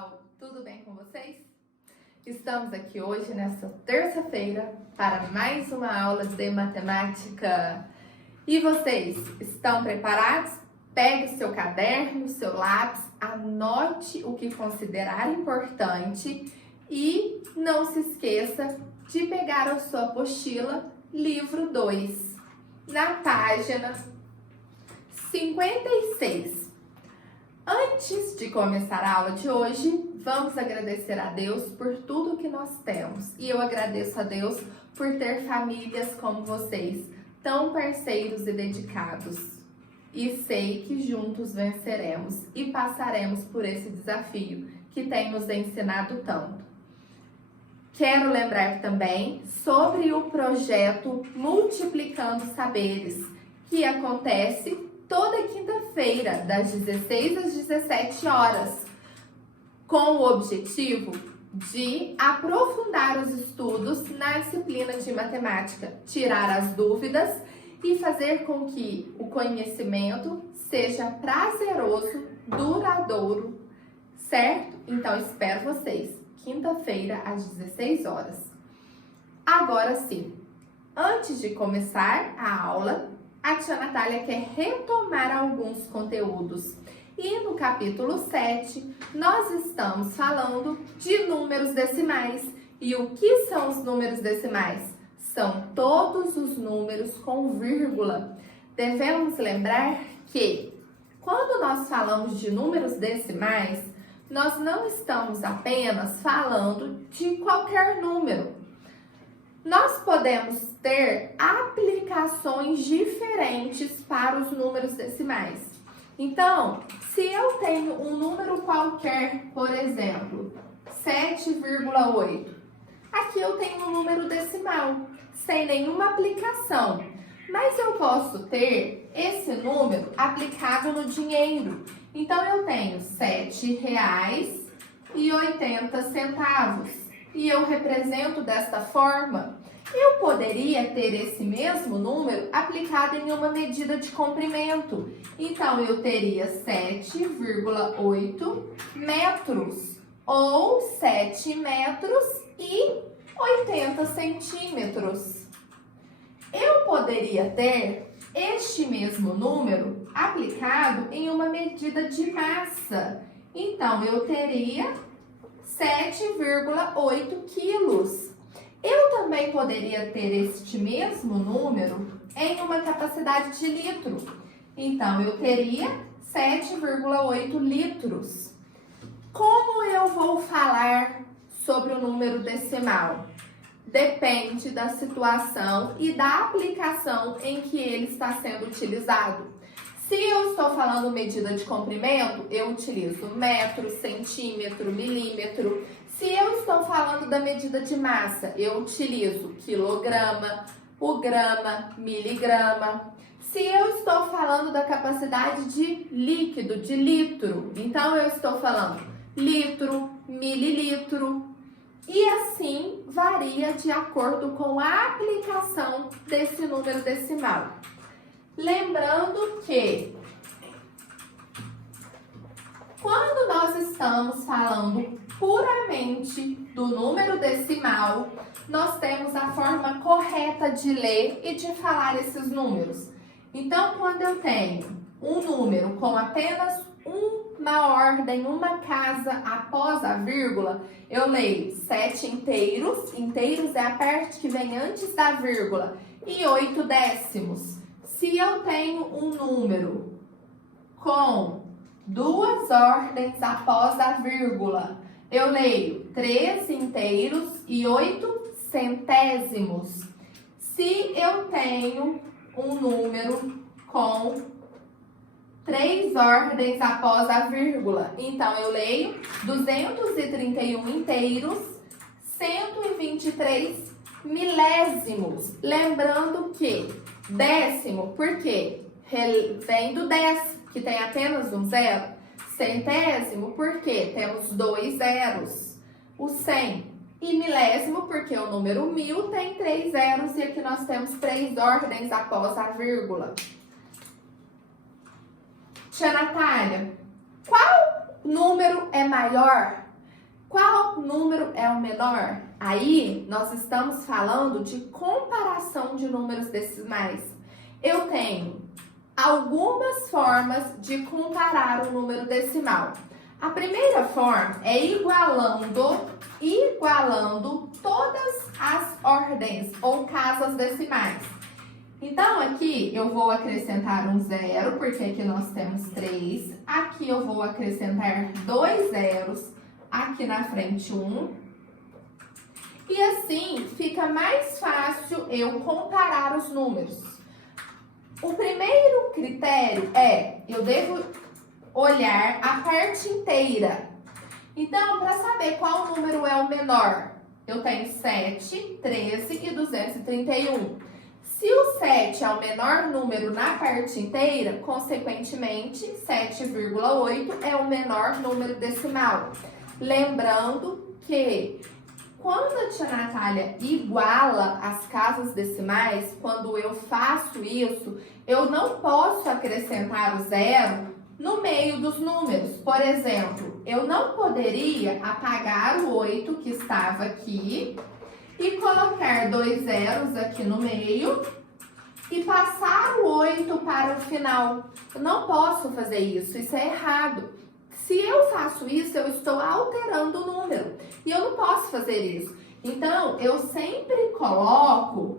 pessoal, tudo bem com vocês? Estamos aqui hoje, nesta terça-feira, para mais uma aula de matemática. E vocês, estão preparados? Pegue seu caderno, seu lápis, anote o que considerar importante e não se esqueça de pegar a sua apostila, livro 2, na página 56. Antes de começar a aula de hoje, vamos agradecer a Deus por tudo que nós temos. E eu agradeço a Deus por ter famílias como vocês, tão parceiros e dedicados. E sei que juntos venceremos e passaremos por esse desafio que tem nos ensinado tanto. Quero lembrar também sobre o projeto Multiplicando Saberes, que acontece toda quinta-feira, das 16 às 17 horas, com o objetivo de aprofundar os estudos na disciplina de matemática, tirar as dúvidas e fazer com que o conhecimento seja prazeroso, duradouro, certo? Então, espero vocês, quinta-feira, às 16 horas. Agora sim, antes de começar a aula, a tia Natália quer retomar alguns conteúdos. E no capítulo 7, nós estamos falando de números decimais. E o que são os números decimais? São todos os números com vírgula. Devemos lembrar que, quando nós falamos de números decimais, nós não estamos apenas falando de qualquer número. Nós podemos ter aplicações diferentes para os números decimais. Então, se eu tenho um número qualquer, por exemplo, 7,8, aqui eu tenho um número decimal, sem nenhuma aplicação. Mas eu posso ter esse número aplicado no dinheiro. Então, eu tenho R$7,80. E eu represento desta forma. Eu poderia ter esse mesmo número aplicado em uma medida de comprimento. Então, eu teria 7,8 metros, ou 7 metros e 80 centímetros. Eu poderia ter este mesmo número aplicado em uma medida de massa. Então, eu teria 7,8 quilos. Eu também poderia ter este mesmo número em uma capacidade de litro. Então, eu teria 7,8 litros. Como eu vou falar sobre o número decimal? Depende da situação e da aplicação em que ele está sendo utilizado. Se eu estou falando medida de comprimento, eu utilizo metro, centímetro, milímetro. Se eu estou falando da medida de massa, eu utilizo quilograma, o grama, miligrama. Se eu estou falando da capacidade de líquido, de litro, então eu estou falando litro, mililitro. E assim varia de acordo com a aplicação desse número decimal. Lembrando que, quando nós estamos falando puramente do número decimal, nós temos a forma correta de ler e de falar esses números. Então, quando eu tenho um número com apenas uma ordem, uma casa após a vírgula, eu leio 7 inteiros. Inteiros é a parte que vem antes da vírgula. E 8 décimos. Se eu tenho um número com 2 ordens após a vírgula, eu leio 3 inteiros e 8 centésimos. Se eu tenho um número com 3 ordens após a vírgula, então eu leio 231 inteiros, 123 milésimos. Lembrando que décimo, por quê? Vem do 10, que tem apenas um zero. Centésimo, por quê? Temos 2 zeros. O 100. E milésimo, porque o número 1000 tem 3 zeros e aqui nós temos 3 ordens após a vírgula. Tia Natália, qual número é maior Qual número é o menor? Aí, nós estamos falando de comparação de números decimais. Eu tenho algumas formas de comparar o número decimal. A primeira forma é igualando todas as ordens ou casas decimais. Então, aqui eu vou acrescentar um zero, porque aqui nós temos 3. Aqui eu vou acrescentar 2 zeros, aqui na frente 1. E assim fica mais fácil eu comparar os números. O primeiro critério é, eu devo olhar a parte inteira. Então, para saber qual número é o menor, eu tenho 7, 13 e 231. Se o 7 é o menor número na parte inteira, consequentemente, 7,8 é o menor número decimal. Lembrando que quando a tia Natália iguala as casas decimais, quando eu faço isso, eu não posso acrescentar o zero no meio dos números. Por exemplo, eu não poderia apagar o 8 que estava aqui e colocar 2 zeros aqui no meio e passar o 8 para o final. Eu não posso fazer isso, isso é errado. Se eu faço isso, eu estou alterando o número e eu não posso fazer isso. Então, eu sempre coloco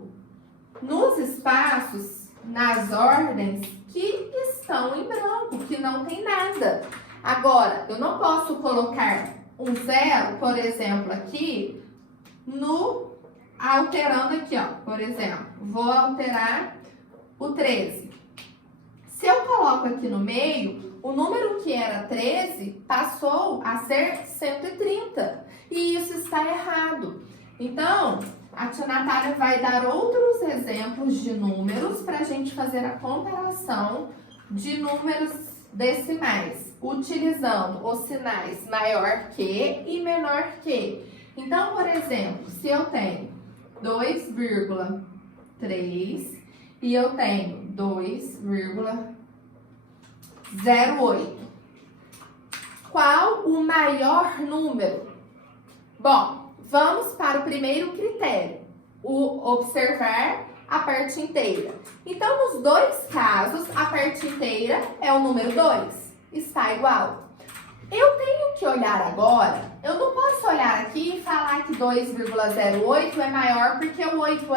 nos espaços, nas ordens que estão em branco, que não tem nada. Agora, eu não posso colocar um zero, por exemplo, aqui, alterando aqui, ó. Por exemplo, vou alterar o 13. Se eu coloco aqui no meio, o número que era 13 passou a ser 130. E isso está errado. Então, a tia Natália vai dar outros exemplos de números para a gente fazer a comparação de números decimais, utilizando os sinais maior que e menor que. Então, por exemplo, se eu tenho 2,3 e eu tenho 2,08. Qual o maior número? Bom, vamos para o primeiro critério, o observar a parte inteira. Então, nos dois casos, a parte inteira é o número 2, está igual. Eu tenho que olhar agora, eu não posso olhar aqui e falar que 2,08 é maior porque o 8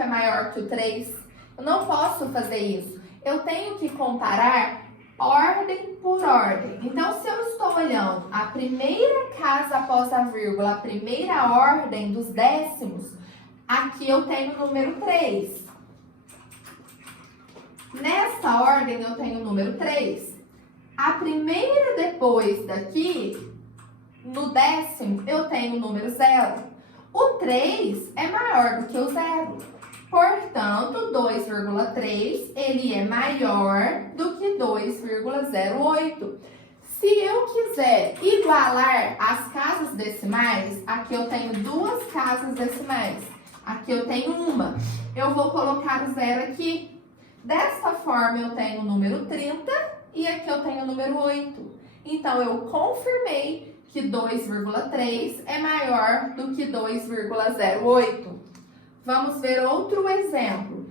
é maior que o 3. Eu não posso fazer isso. Eu tenho que comparar ordem por ordem. Então, se eu estou olhando a primeira casa após a vírgula, a primeira ordem dos décimos, aqui eu tenho o número 3. Nessa ordem eu tenho o número 3. A primeira depois daqui, no décimo, eu tenho o número 0. O 3 é maior do que o 0. Portanto, 2,3 ele é maior do que 2,08. Se eu quiser igualar as casas decimais, aqui eu tenho duas casas decimais. Aqui eu tenho uma. Eu vou colocar o 0 aqui. Desta forma, eu tenho o número 30 e aqui eu tenho o número 8. Então, eu confirmei que 2,3 é maior do que 2,08. Vamos ver outro exemplo.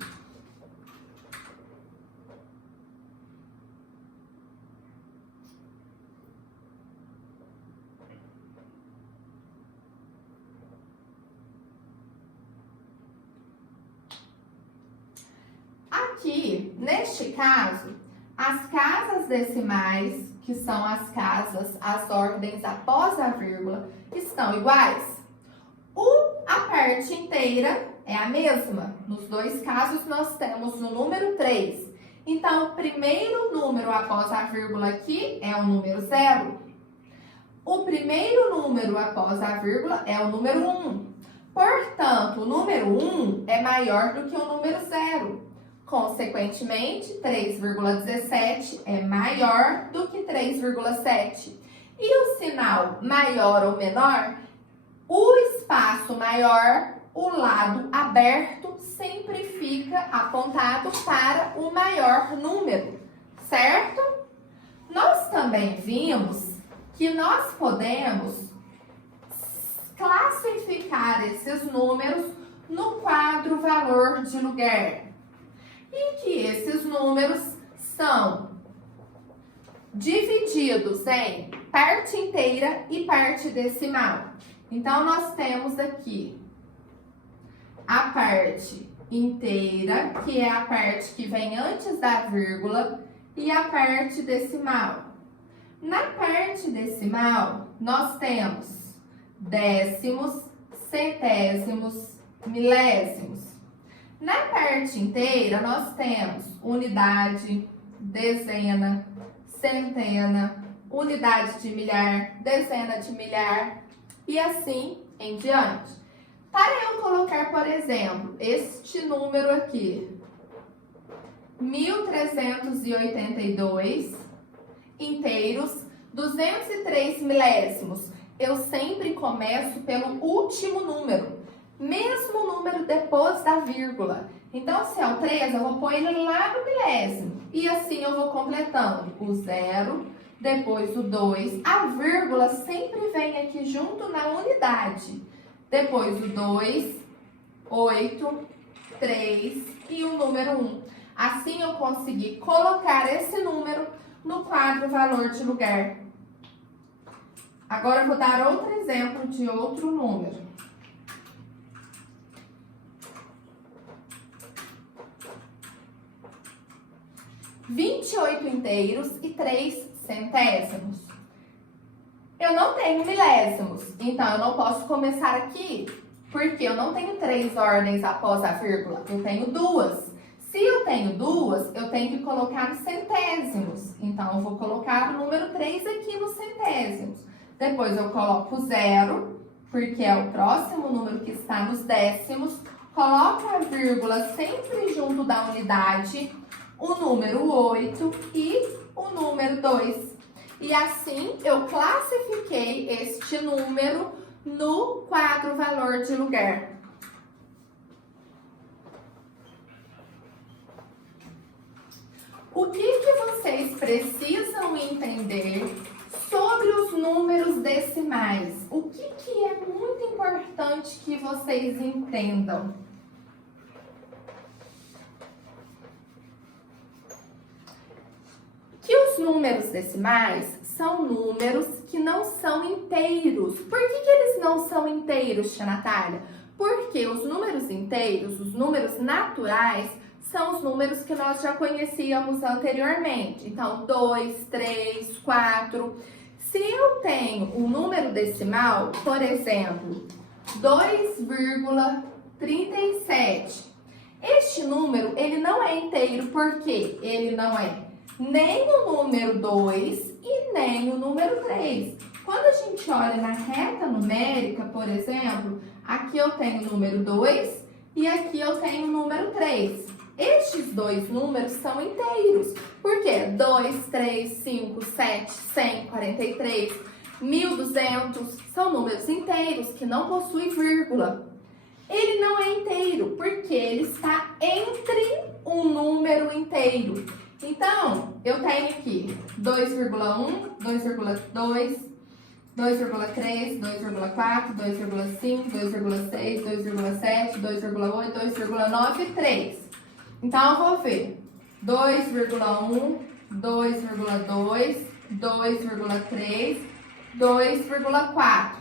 Aqui, neste caso, as casas decimais, que são as ordens após a vírgula, estão iguais. A parte inteira é a mesma. Nos dois casos, nós temos o número 3. Então, o primeiro número após a vírgula aqui é o número 0. O primeiro número após a vírgula é o número 1. Portanto, o número 1 é maior do que o número 0. Consequentemente, 3,17 é maior do que 3,7. E o sinal maior ou menor, o espaço maior, o lado aberto, sempre fica apontado para o maior número, certo? Nós também vimos que nós podemos classificar esses números no quadro valor de lugar. E que esses números são divididos em parte inteira e parte decimal. Então, nós temos aqui a parte inteira, que é a parte que vem antes da vírgula, e a parte decimal. Na parte decimal, nós temos décimos, centésimos, milésimos. Na parte inteira, nós temos unidade, dezena, centena, unidade de milhar, dezena de milhar e assim em diante. Para eu colocar, por exemplo, este número aqui, 1.382 inteiros, 203 milésimos, eu sempre começo pelo último número, mesmo número depois da vírgula. Então, se é o 3, eu vou pôr ele lá no milésimo. E assim eu vou completando o 0, depois o 2. A vírgula sempre vem aqui junto na unidade. Depois o 2, 8, 3 e o número 1. Assim eu consegui colocar esse número no quadro valor de lugar. Agora eu vou dar outro exemplo de outro número. 28 inteiros e 3 centésimos. Eu não tenho milésimos, então eu não posso começar aqui, porque eu não tenho 3 ordens após a vírgula, eu tenho 2. Se eu tenho 2, eu tenho que colocar nos centésimos. Então, eu vou colocar o número 3 aqui nos centésimos. Depois eu coloco 0, porque é o próximo número que está nos décimos. Coloco a vírgula sempre junto da unidade, o número 8 e o número 2. E assim eu classifiquei este número no quadro valor de lugar. O que vocês precisam entender sobre os números decimais? O que é muito importante que vocês entendam? Que os números decimais são números que não são inteiros. Por que eles não são inteiros, tia Natália? Porque os números inteiros, os números naturais, são os números que nós já conhecíamos anteriormente. Então, 2, 3, 4. Se eu tenho um número decimal, por exemplo, 2,37. Este número, ele não é inteiro, porque ele não é nem o número 2 e nem o número 3. Quando a gente olha na reta numérica, por exemplo, aqui eu tenho o número 2 e aqui eu tenho o número 3. Estes dois números são inteiros. Por quê? 2, 3, 5, 7, 100, 43, 1.200 são números inteiros que não possuem vírgula. Ele não é inteiro porque ele está entre um número inteiro. Então, eu tenho aqui 2,1, 2,2, 2,3, 2,4, 2,5, 2,6, 2,7, 2,8, 2,9 e 3. Então, eu vou ver 2,1, 2,2, 2,3, 2,4.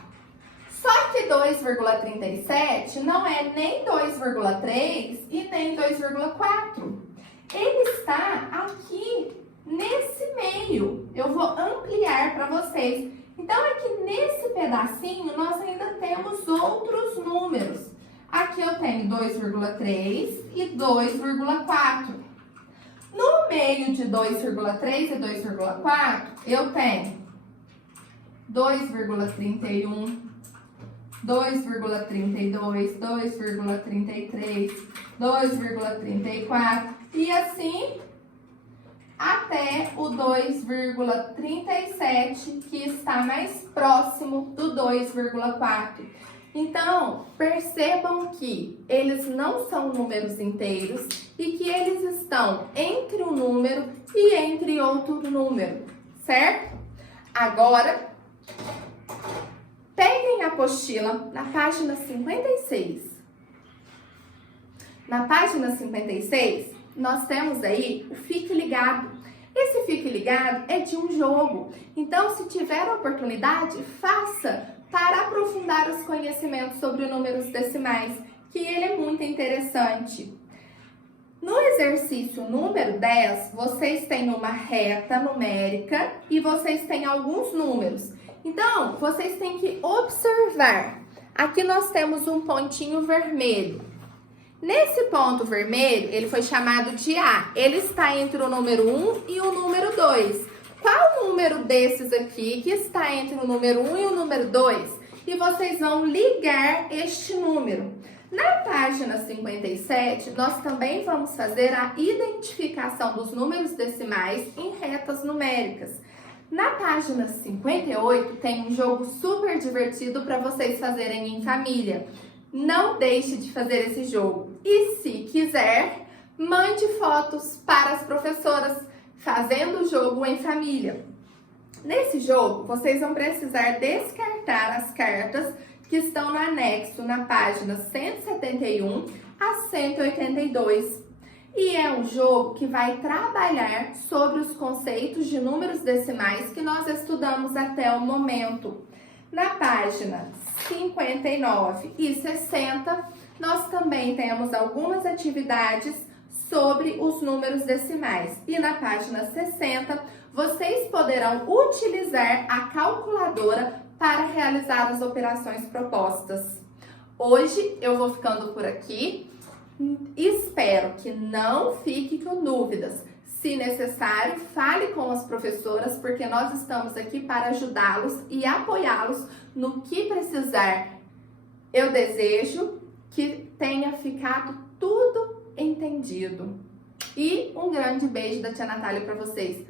Só que 2,37 não é nem 2,3 e nem 2,4. Ele está aqui nesse meio. Eu vou ampliar para vocês. Então, aqui nesse pedacinho, nós ainda temos outros números. Aqui eu tenho 2,3 e 2,4. No meio de 2,3 e 2,4, eu tenho 2,31, 2,32, 2,33, 2,34 e assim até o 2,37, que está mais próximo do 2,4. Então, percebam que eles não são números inteiros e que eles estão entre um número e entre outro número, certo? Agora, Peguem a apostila na página 56. Na página 56, nós temos aí o Fique Ligado. Esse Fique Ligado é de um jogo. Então, se tiver a oportunidade, faça para aprofundar os conhecimentos sobre números decimais, que ele é muito interessante. No exercício número 10, vocês têm uma reta numérica e vocês têm alguns números. Então, vocês têm que observar. Aqui nós temos um pontinho vermelho. Nesse ponto vermelho, ele foi chamado de A. Ele está entre o número 1 e o número 2. Qual número desses aqui que está entre o número 1 e o número 2? E vocês vão ligar este número. Na página 57, nós também vamos fazer a identificação dos números decimais em retas numéricas. Na página 58, tem um jogo super divertido para vocês fazerem em família. Não deixe de fazer esse jogo. E se quiser, mande fotos para as professoras fazendo o jogo em família. Nesse jogo, vocês vão precisar descartar as cartas que estão no anexo na página 171 a 182. E é um jogo que vai trabalhar sobre os conceitos de números decimais que nós estudamos até o momento. Na página 59 e 60, nós também temos algumas atividades sobre os números decimais. E na página 60, vocês poderão utilizar a calculadora para realizar as operações propostas. Hoje eu vou ficando por aqui. Espero que não fique com dúvidas. Se necessário, fale com as professoras, porque nós estamos aqui para ajudá-los e apoiá-los no que precisar. Eu desejo que tenha ficado tudo entendido. E um grande beijo da tia Natália para vocês.